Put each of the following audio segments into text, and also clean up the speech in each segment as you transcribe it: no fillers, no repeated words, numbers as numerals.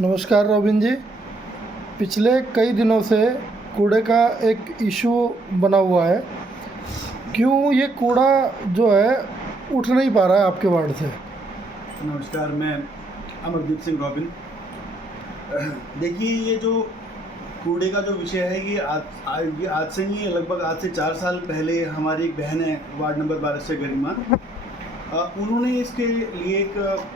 नमस्कार रोबिन जी। पिछले कई दिनों से कूड़े का एक इशू बना हुआ है। क्यों ये कूड़ा जो है उठ नहीं पा रहा है आपके वार्ड से? नमस्कार, मैं अमरदीप सिंह रॉबिन। देखिए, ये जो कूड़े का जो विषय है ये आज से नहीं है, लगभग आज से 4 साल पहले हमारी एक बहन है वार्ड नंबर 12 से गरिमा, उन्होंने इसके लिए एक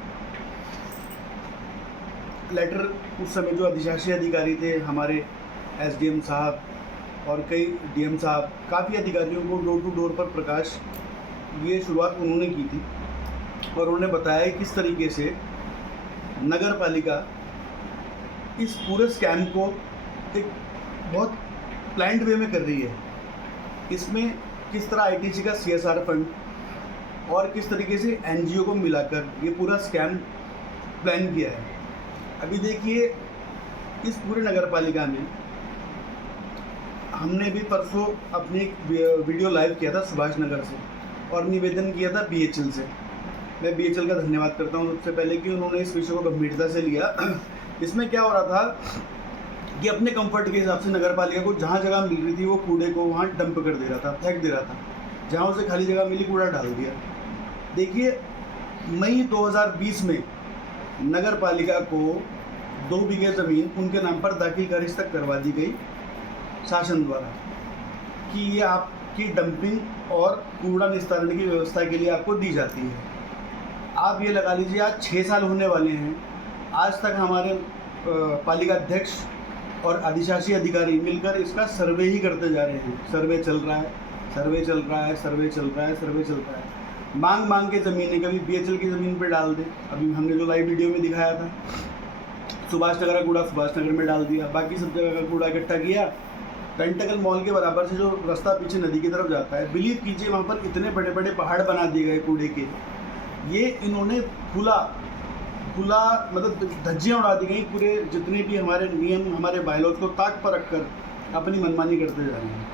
लेटर, उस समय जो अधिशासी अधिकारी थे हमारे एसडीएम साहब और कई डीएम साहब, काफ़ी अधिकारियों को डोर टू डोर पर प्रकाश, ये शुरुआत उन्होंने की थी और उन्होंने बताया किस तरीके से नगर पालिका इस पूरे स्कैम को एक बहुत प्लान्ड वे में कर रही है। इसमें किस तरह आईटीसी का सीएसआर फंड और किस तरीके से एनजीओ को मिलाकर ये पूरा स्कैम प्लान किया है। अभी देखिए, इस पूरे नगर पालिका में हमने भी परसों अपनी एक वीडियो लाइव किया था सुभाष नगर से और निवेदन किया था बीएचएल से। मैं बीएचएल का धन्यवाद करता हूं सबसे पहले कि उन्होंने इस विषय को गंभीरता से लिया। इसमें क्या हो रहा था कि अपने कंफर्ट के हिसाब से नगर पालिका को जहाँ जगह मिल रही थी वो कूड़े को वहाँ डंप कर दे रहा था, फेंक दे रहा था। जहाँ उसे खाली जगह मिली कूड़ा डाल दिया। देखिए, मई 2020 में नगर पालिका को 2 बीघे ज़मीन उनके नाम पर दाखिल खारिज तक करवा दी गई शासन द्वारा कि ये आपकी डंपिंग और कूड़ा निस्तारण की व्यवस्था के लिए आपको दी जाती है। आप ये लगा लीजिए, आज 6 साल होने वाले हैं, आज तक हमारे पालिका अध्यक्ष और अधिशासी अधिकारी मिलकर इसका सर्वे ही करते जा रहे हैं। सर्वे चल रहा है, सर्वे चल रहा है, सर्वे चल रहा है, सर्वे चल रहा है। मांग के ज़मीनें कभी बीएचएल की ज़मीन पर डाल दें। अभी हमने जो लाइव वीडियो में दिखाया था, सुभाष नगर का कूड़ा सुभाष नगर में डाल दिया, बाकी सब जगह का कूड़ा इकट्ठा किया। पेंटागल मॉल के बराबर से जो रास्ता पीछे नदी की तरफ जाता है, बिलीव कीजिए वहाँ पर इतने बड़े बड़े पहाड़ बना दिए गए कूड़े के। ये इन्होंने खुला मतलब धज्जियाँ उड़ा दी गई। पूरे जितने भी हमारे नियम, हमारे बायलॉज को ताक पर रखकर अपनी मनमानी करते जा रहे हैं।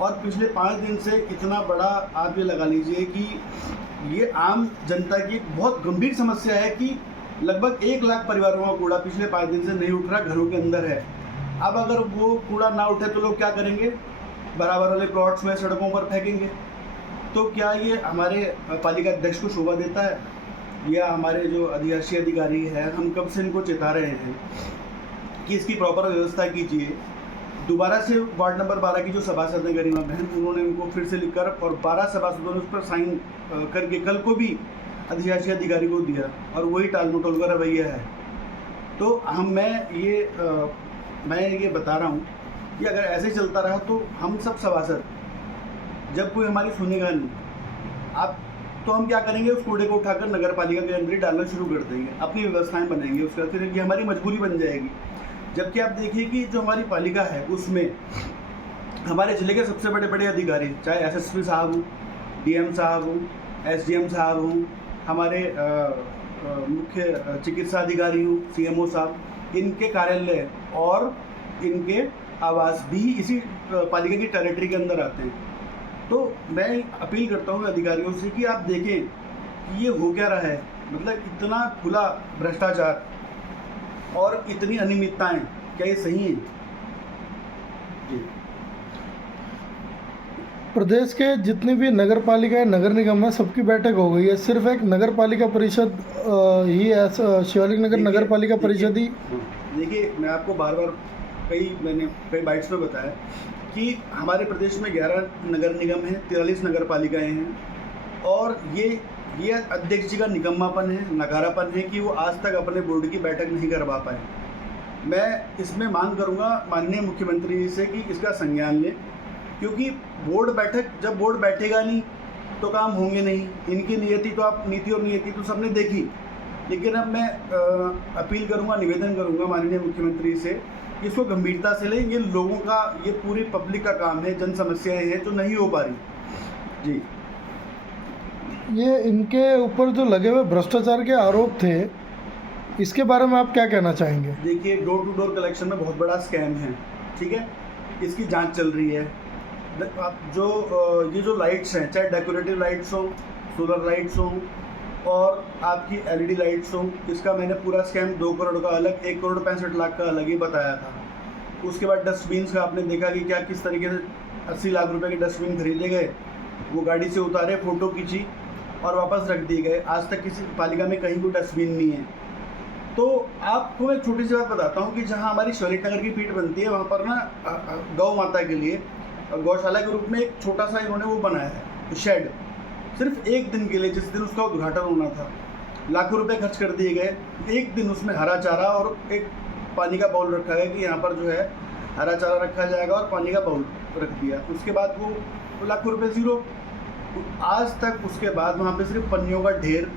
और पिछले 5 दिन से इतना बड़ा, आप ये लगा लीजिए कि ये आम जनता की बहुत गंभीर समस्या है कि लगभग 1 लाख परिवारों का कूड़ा पिछले 5 दिन से नहीं उठ रहा, घरों के अंदर है। अब अगर वो कूड़ा ना उठे तो लोग क्या करेंगे? बराबर वाले प्लॉट्स में, सड़कों पर फेंकेंगे। तो क्या ये हमारे पालिका अध्यक्ष को शोभा देता है? या हमारे जो अधिशासी अधिकारी हैं, हम कब से इनको चेता रहे हैं कि इसकी प्रॉपर व्यवस्था कीजिए। दोबारा से वार्ड नंबर 12 की जो सभासद है गरिमा बहन, उन्होंने उनको फिर से लिखकर और 12 सभासदों ने उस पर साइन करके कल को भी अधिशासी अधिकारी को दिया और वही टाल मटोल का रवैया है। तो मैं ये बता रहा हूँ कि अगर ऐसे चलता रहा तो हम सब सभासद, जब कोई हमारी सुनेगा नहीं, तो हम क्या करेंगे? उस कूड़े को उठाकर नगर पालिका के अंदर ही डालना शुरू कर देंगे, अपनी व्यवस्थाएं बनाएंगे उसका, फिर ये हमारी मजबूरी बन जाएगी। जबकि आप देखिए कि जो हमारी पालिका है उसमें हमारे ज़िले के सबसे बड़े बड़े अधिकारी, चाहे एसएसपी साहब हों, डीएम साहब हों, एसडीएम साहब हों, हमारे मुख्य चिकित्सा अधिकारी हों, सीएमओ साहब, इनके कार्यालय और इनके आवास भी इसी पालिका की टेरिटरी के अंदर आते हैं। तो मैं अपील करता हूँ अधिकारियों से कि आप देखें कि ये हो क्या रहा है। मतलब इतना खुला भ्रष्टाचार और इतनी अनियमितताएं, क्या ये सही है? जी। प्रदेश के जितनी भी नगर पालिका नगर निगम है, सबकी बैठक हो गई है। सिर्फ एक नगर पालिका परिषद ही है, शिवालिक नगर नगर पालिका परिषद ही। देखिए, मैं आपको बार बार मैंने कई बाइट्स में बताया कि हमारे प्रदेश में 11 नगर निगम हैं, 43 नगर पालिकाएँ हैं और ये अध्यक्ष जी का निकम्मापन है, नकारापन है कि वो आज तक अपने बोर्ड की बैठक नहीं करवा पाए। मैं इसमें मांग करूंगा माननीय मुख्यमंत्री जी से कि इसका संज्ञान लें, क्योंकि जब बोर्ड बैठेगा नहीं तो काम होंगे नहीं। इनकी नीति और नियति तो सबने देखी। लेकिन अब मैं अपील करूंगा, निवेदन करूंगा माननीय मुख्यमंत्री से, इसको गंभीरता से लें। ये लोगों का, ये पूरी पब्लिक का काम है, जन समस्याएं हैं जो नहीं हो पा रही। जी। ये इनके ऊपर जो लगे हुए भ्रष्टाचार के आरोप थे, इसके बारे में आप क्या कहना चाहेंगे? देखिए, डोर टू डोर कलेक्शन में बहुत बड़ा स्कैम है, ठीक है। इसकी जांच चल रही है। आप ये जो लाइट्स हैं, चाहे डेकोरेटिव लाइट्स हो, सोलर लाइट्स हो, और आपकी एलईडी लाइट्स हो। इसका मैंने पूरा स्कैम 2 करोड़ का अलग, 1 करोड़ 65 लाख का अलग ही बताया था। उसके बाद डस्टबिन्स का आपने देखा कि क्या किस तरीके से 80 लाख रुपए के डस्टबिन खरीदे गए, वो गाड़ी से उतारे, फ़ोटो खींची और वापस रख दिए गए। आज तक किसी पालिका में कहीं कोई डस्टबिन नहीं है। तो आपको मैं छोटी सी बात बताता हूँ कि जहाँ हमारी शौलिक नगर की पीठ बनती है, वहाँ पर ना गौ माता के लिए गौशाला के रूप में एक छोटा सा इन्होंने वो बनाया है शेड, सिर्फ एक दिन के लिए, जिस दिन उसका उद्घाटन होना था। लाखों रुपए खर्च कर दिए गए। एक दिन उसमें हरा चारा और एक पानी का बाउल रखा गया कि यहाँ पर जो है हरा चारा रखा जाएगा और पानी का बाउल रख दिया। उसके बाद वो लाखों रुपए ज़ीरो। आज तक उसके बाद वहाँ पे सिर्फ पन्नियों का ढेर,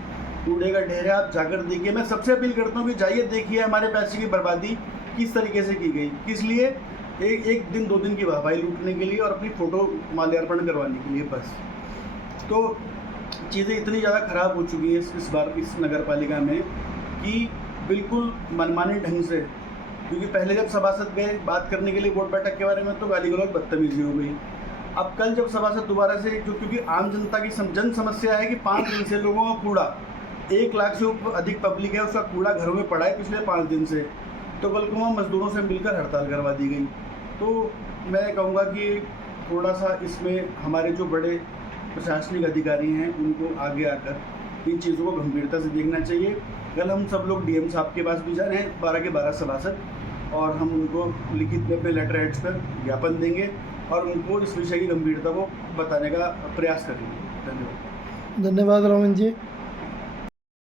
कूड़े का ढेर है। आप जाकर देखिए। मैं सबसे अपील करता हूँ कि जाइए, देखिए हमारे पैसे की बर्बादी किस तरीके से की गई, किस लिए, एक दिन 2 दिन की वाहवाही लूटने के लिए और अपनी फ़ोटो माल्यार्पण करवाने के लिए बस। तो चीज़ें इतनी ज़्यादा ख़राब हो चुकी हैं इस बार इस नगर पालिका में कि बिल्कुल मनमानी ढंग से, क्योंकि पहले जब सभासद गए बात करने के लिए वोट बैठक के बारे में तो गाली गलौज बदतमीजी हो गई। अब कल जब सभासद दोबारा से, क्योंकि आम जनता की जन समस्या है कि 5 दिन से लोगों का कूड़ा, 1 लाख से अधिक पब्लिक है, उसका कूड़ा घरों में पड़ा है पिछले 5 दिन से, तो कल को वहाँ मजदूरों से मिलकर हड़ताल करवा दी गई। तो मैं कहूँगा कि थोड़ा सा इसमें हमारे जो बड़े प्रशासनिक अधिकारी हैं उनको आगे आकर इन चीज़ों को गंभीरता से देखना चाहिए। कल हम सब लोग डीएम साहब के पास भी जा रहे हैं, 12 के 12 सभासद, और हम उनको लिखित में अपने लेटर हेड्स पर ज्ञापन देंगे और उनको इस विषय की गंभीरता को बताने का प्रयास करेंगे। धन्यवाद। धन्यवाद रोहन जी।